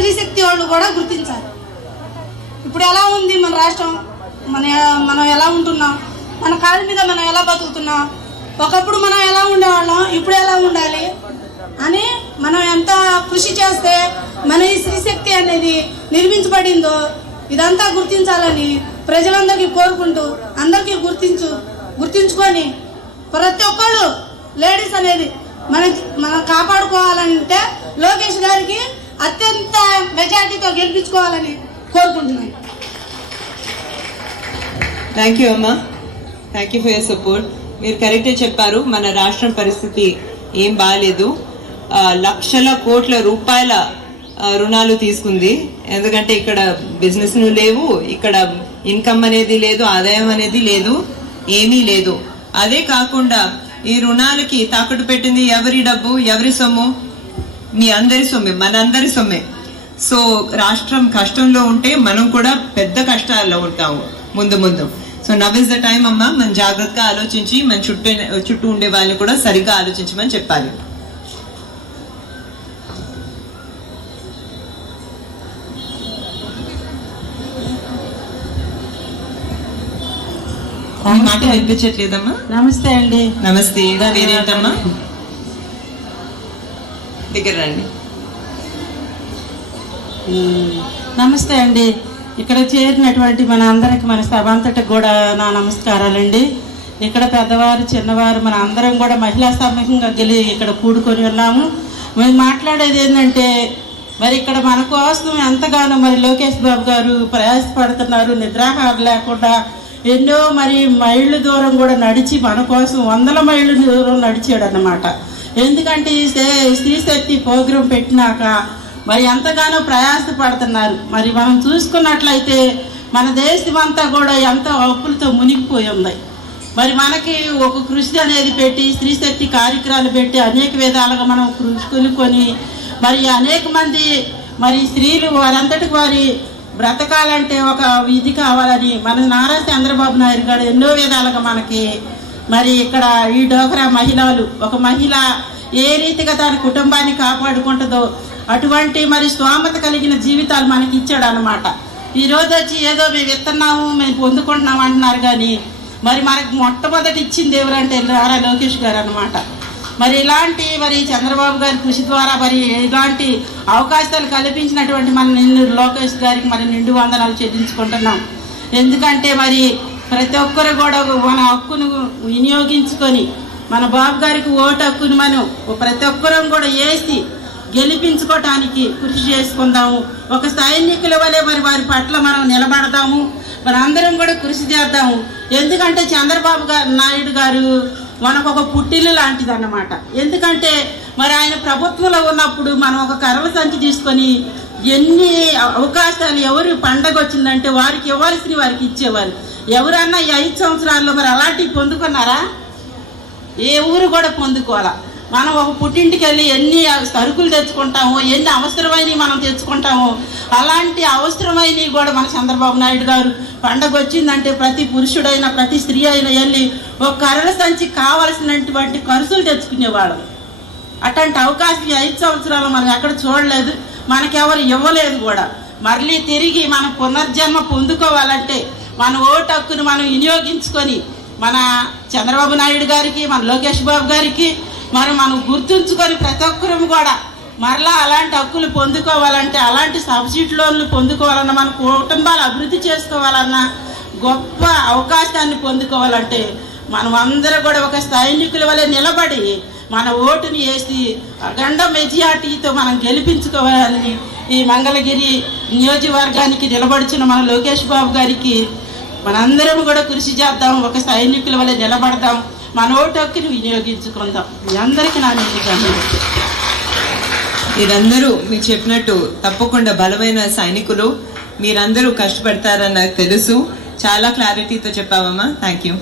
స్త్రీ శక్తి వాళ్ళు కూడా గుర్తించాలి. ఇప్పుడు ఎలా ఉంది మన రాష్ట్రం, మనం ఎలా ఉంటున్నాం, మన కాళ్ళ మీద మనం ఎలా బతుకుతున్నాం, ఒకప్పుడు మనం ఎలా ఉండేవాళ్ళం, ఇప్పుడు ఎలా ఉండాలి అని మనం ఎంత కృషి చేస్తే మన ఈ స్త్రీ శక్తి అనేది నిర్మించబడిందో ఇదంతా గుర్తించాలని ప్రజలందరికీ కోరుకుంటూ, అందరికీ గుర్తించుకొని ప్రతి ఒక్కళ్ళు లేడీస్ అనేది మనం కాపాడుకోవాలంటే లోకేష్ గారికి అత్యంత మెజార్టీతో గెలిపించుకోవాలని కోరుకుంటున్నాను. థ్యాంక్ యూ అమ్మా, thank you for your support. మీరు కరెక్టే చెప్పారు, మన రాష్ట్రం పరిస్థితి ఏం బాగాలేదు. లక్షల కోట్ల రూపాయల రుణాలు తీసుకుంది. ఎందుకంటే ఇక్కడ బిజినెస్ లేవు, ఇక్కడ ఇన్కమ్ అనేది లేదు, ఆదాయం అనేది లేదు, ఏమీ లేదు. అదే కాకుండా ఈ రుణాలకి తాకట్టు పెట్టింది ఎవరి డబ్బు, ఎవరి సొమ్ము? మీ అందరి సొమ్మే, మనందరి సొమ్మే. సో రాష్ట్రం కష్టంలో ఉంటే మనం కూడా పెద్ద కష్టాల్లో ఉంటాము ముందు. So now is the time అమ్మా, మనం జాగ్రత్తగా ఆలోచించి మన చుట్టూ ఉండే వాళ్ళని కూడా సరిగ్గా ఆలోచించమని చెప్పాలి. మాట వినిపించట్లేదమ్మా? నమస్తే అండి. నమస్తే, పేరేంటమ్మా? దగ్గర రండి. నమస్తే అండి. ఇక్కడ చేరినటువంటి మన అందరికి, మన సభంతటికి కూడా నా నమస్కారాలండి. ఇక్కడ పెద్దవారు చిన్నవారు మన అందరం కూడా మహిళా సమూహంగా ఇక్కడ కూడుకొని ఉన్నాము. మేము మాట్లాడేది ఏంటంటే, మరి ఇక్కడ మన కోసం ఎంతగానో మరి లోకేష్ బాబు గారు ప్రయాసపడుతున్నారు. నిద్రాహారం లేకుండా ఎన్నో మరి మైళ్ళు దూరం కూడా నడిచి మన కోసం 100 మైళ్ళు దూరం నడిచాడు అన్నమాట. ఎందుకంటే ఈ స్త్రీ శక్తి ప్రోగ్రాం పెట్టినాక మరి ఎంతగానో ప్రయాసపడుతున్నారు. మరి మనం చూసుకున్నట్లయితే మన దేశం అంతా కూడా ఎంతో అప్పులతో మునిగిపోయి ఉంది. మరి మనకి ఒక కృషి అనేది పెట్టి స్త్రీ శక్తి కార్యక్రమాలు పెట్టి అనేక విధాలుగా మనం కృషి మరి అనేక మంది మరి స్త్రీలు వారంతటికి వారి బ్రతకాలంటే ఒక విధి కావాలని మన నారా చంద్రబాబు నాయుడు గారు ఎన్నో విధాలుగా మనకి మరి ఇక్కడ ఈ డోక్రా మహిళలు, ఒక మహిళ ఏ రీతిగా తన కుటుంబాన్ని కాపాడుకుంటుందో అటువంటి మరి స్తోమత కలిగిన జీవితాలు మనకి ఇచ్చాడు అనమాట. ఈరోజు వచ్చి ఏదో మేము ఇస్తున్నాము, మేము పొందుకుంటున్నాము అంటున్నారు, కానీ మరి మనకు మొట్టమొదటి ఇచ్చింది ఎవరంటే నారా లోకేష్ గారు అనమాట. మరి ఇలాంటి మరి చంద్రబాబు గారి కృషి ద్వారా మరి ఇలాంటి అవకాశాలు కల్పించినటువంటి మన లోకేష్ గారికి మరి నిండు వందనాలు చెల్లించుకుంటున్నాం. ఎందుకంటే మరి ప్రతి ఒక్కరు కూడా మన హక్కును వినియోగించుకొని మన బాబు గారికి ఓటు హక్కును మనం ప్రతి ఒక్కరం కూడా వేసి గెలిపించుకోవటానికి కృషి చేసుకుందాము. ఒక సైనికుల వలె మరి వారి పట్ల మనం నిలబడదాము, మన అందరం కూడా కృషి చేద్దాము. ఎందుకంటే చంద్రబాబు నాయుడు గారు మనకు ఒక పుట్టిల్లు లాంటిది అన్నమాట. ఎందుకంటే మరి ఆయన ప్రభుత్వంలో ఉన్నప్పుడు మనం ఒక కర్రల సంచి తీసుకొని ఎన్ని అవకాశాలు, ఎవరు పండగ వచ్చిందంటే వారికి ఇవ్వాల్సిన వారికి ఇచ్చేవారు. ఎవరన్నా ఈ 5 సంవత్సరాల్లో మరి అలాంటివి పొందుకున్నారా? ఏ ఊరు కూడా పొందుకోవాలా. మనం ఒక పుట్టింటికి వెళ్ళి ఎన్ని సరుకులు తెచ్చుకుంటామో, ఎన్ని అవసరమైనవి మనం తెచ్చుకుంటామో, అలాంటి అవసరమైనవి కూడా మన చంద్రబాబు నాయుడు గారు పండగ వచ్చిందంటే ప్రతి పురుషుడైనా ప్రతి స్త్రీ అయినా వెళ్ళి ఒక కర్రల సంచి కావలసినటువంటి ఖర్చులు తెచ్చుకునేవాళ్ళం. అట్లాంటి అవకాశం 5 సంవత్సరాలు మనం ఎక్కడ చూడలేదు, మనకెవరు ఇవ్వలేదు కూడా. మళ్ళీ తిరిగి మనం పునర్జన్మ పొందుకోవాలంటే మన ఓటు హక్కును మనం వినియోగించుకొని మన చంద్రబాబు నాయుడు గారికి, మన లోకేష్ బాబు గారికి మనం గుర్తుంచుకొని ప్రతి ఒక్కరం కూడా మరలా అలాంటి హక్కులు పొందుకోవాలంటే, అలాంటి సబ్సిడీ లోన్లు పొందుకోవాలన్నా, మన కుటుంబాలు అభివృద్ధి చేసుకోవాలన్నా, గొప్ప అవకాశాన్ని పొందుకోవాలంటే మనం అందరూ కూడా ఒక సైనికుల వలె నిలబడి మన ఓటుని వేసి అఖండ మెజార్టీతో మనం గెలిపించుకోవాలని ఈ మంగళగిరి నియోజకవర్గానికి నిలబడుచున్న మన లోకేష్ బాబు గారికి మనందరం కూడా కృషి చేద్దాం, ఒక సైనికుల వలె నిలబడదాం, మన ఓటు హక్కుని వినియోగించుకుందాం. మీ అందరికీ నా నిండుగా మీరందరూ మీకు చెప్పినట్టు తప్పకుండా బలమైన సైనికులు, మీరందరూ కష్టపడతారని నాకు తెలుసు. చాలా క్లారిటీతో చెప్పావమ్మా, థ్యాంక్ యూ.